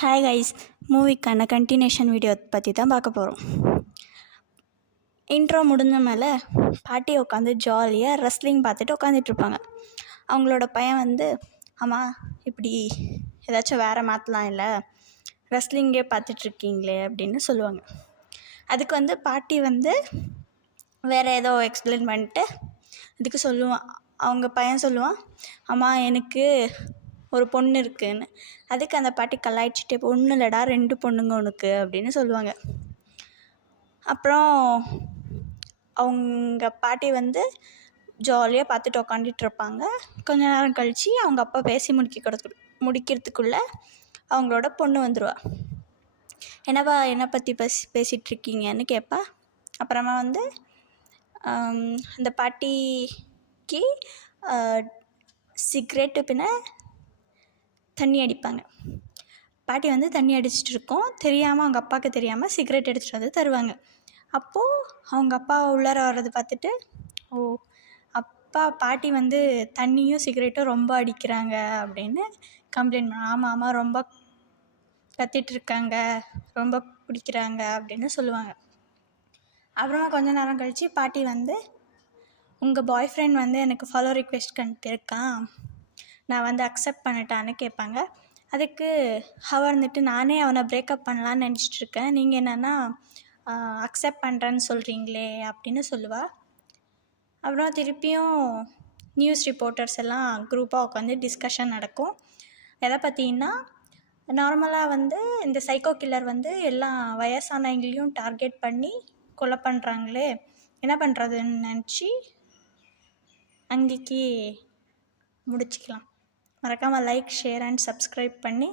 Hi guys, மூவிக்கான continuation video பற்றி தான் பார்க்க போகிறோம். இன்ட்ரோ முடிஞ்ச மேலே பாட்டி உட்காந்து ஜாலியாக ரெஸ்லிங் பார்த்துட்டு உட்காந்துட்ருப்பாங்க. அவங்களோட பையன் வந்து, அம்மா இப்படி ஏதாச்சும் வேறு மாற்றலாம், இல்லை ரெஸ்லிங்கே பார்த்துட்ருக்கீங்களே அப்படின்னு சொல்லுவாங்க. அதுக்கு வந்து பாட்டி வந்து வேறு ஏதோ எக்ஸ்பிளைன் பண்ணிட்டு இதுக்கு சொல்லுவான். அவங்க பையன் சொல்லுவான், அம்மா எனக்கு ஒரு பொண்ணு இருக்குன்னு. அதுக்கு அந்த பாட்டி கலாய்ச்சிட்டே, பொண்ணு இல்லைடா 2 பொண்ணுங்க உனக்கு அப்படின்னு சொல்லுவாங்க. அப்புறம் அவங்க பாட்டி வந்து ஜாலியாக பார்த்துட்டு உக்காந்துட்டு இருப்பாங்க. கொஞ்ச நேரம் கழித்து அவங்க அப்பா பேசி முடிக்கிறதுக்குள்ளே அவங்களோட பொண்ணு வந்துடுவா. என்னப்பா என்னை பற்றி பேசிகிட்ருக்கீங்கன்னு கேட்பா. அப்புறமா வந்து அந்த பாட்டிக்கு சிகரெட்டு பின்ன தண்ணி அடிப்பாங்க. பாட்டி வந்து தண்ணி அடிச்சிட்டு இருக்கோம், தெரியாமல் அவங்க அப்பாவுக்கு தெரியாமல் சிகரெட் எடுத்துகிட்டு வந்து தருவாங்க. அப்போது அவங்க அப்பா உள்ளார வர்றது பார்த்துட்டு, ஓ அப்பா பாட்டி வந்து தண்ணியும் சிகரெட்டும் ரொம்ப அடிக்கிறாங்க அப்படின்னு கம்ப்ளைண்ட் பண்ண. ஆமாம் ரொம்ப கத்திட்டு இருக்காங்க, ரொம்ப குடிக்கிறாங்க அப்படின்னு சொல்லுவாங்க. அப்புறமா கொஞ்ச நேரம் கழித்து பாட்டி வந்து, உங்கள் பாய் ஃப்ரெண்ட் வந்து எனக்கு ஃபாலோ ரிக்வெஸ்ட் அனுப்பியிருக்கான், நான் வந்து அக்செப்ட் பண்ணிட்டான்னு கேட்பாங்க. அதுக்கு அவள் வந்துட்டு, நானே அவனை பிரேக்கப் பண்ணலான்னு நினச்சிட்ருக்கேன், நீங்கள் என்னென்னா அக்செப்ட் பண்ணுறேன்னு சொல்கிறீங்களே அப்படின்னு சொல்லுவாள். அப்புறம் திருப்பியும் நியூஸ் ரிப்போர்ட்டர்ஸ் எல்லாம் குரூப்பாக உட்காந்து டிஸ்கஷன் நடக்கும். எதை பற்றின்னா, நார்மலாக வந்து இந்த சைக்கோ கில்லர் வந்து எல்லா வயசானவங்களையும் டார்கெட் பண்ணி கொலை பண்ணுறாங்களே, என்ன பண்ணுறதுன்னு நினச்சி அங்கேக்கு முடிச்சிக்கலாம். மறக்காமல் லைக், ஷேர் அண்ட் சப்ஸ்கிரைப் பண்ணி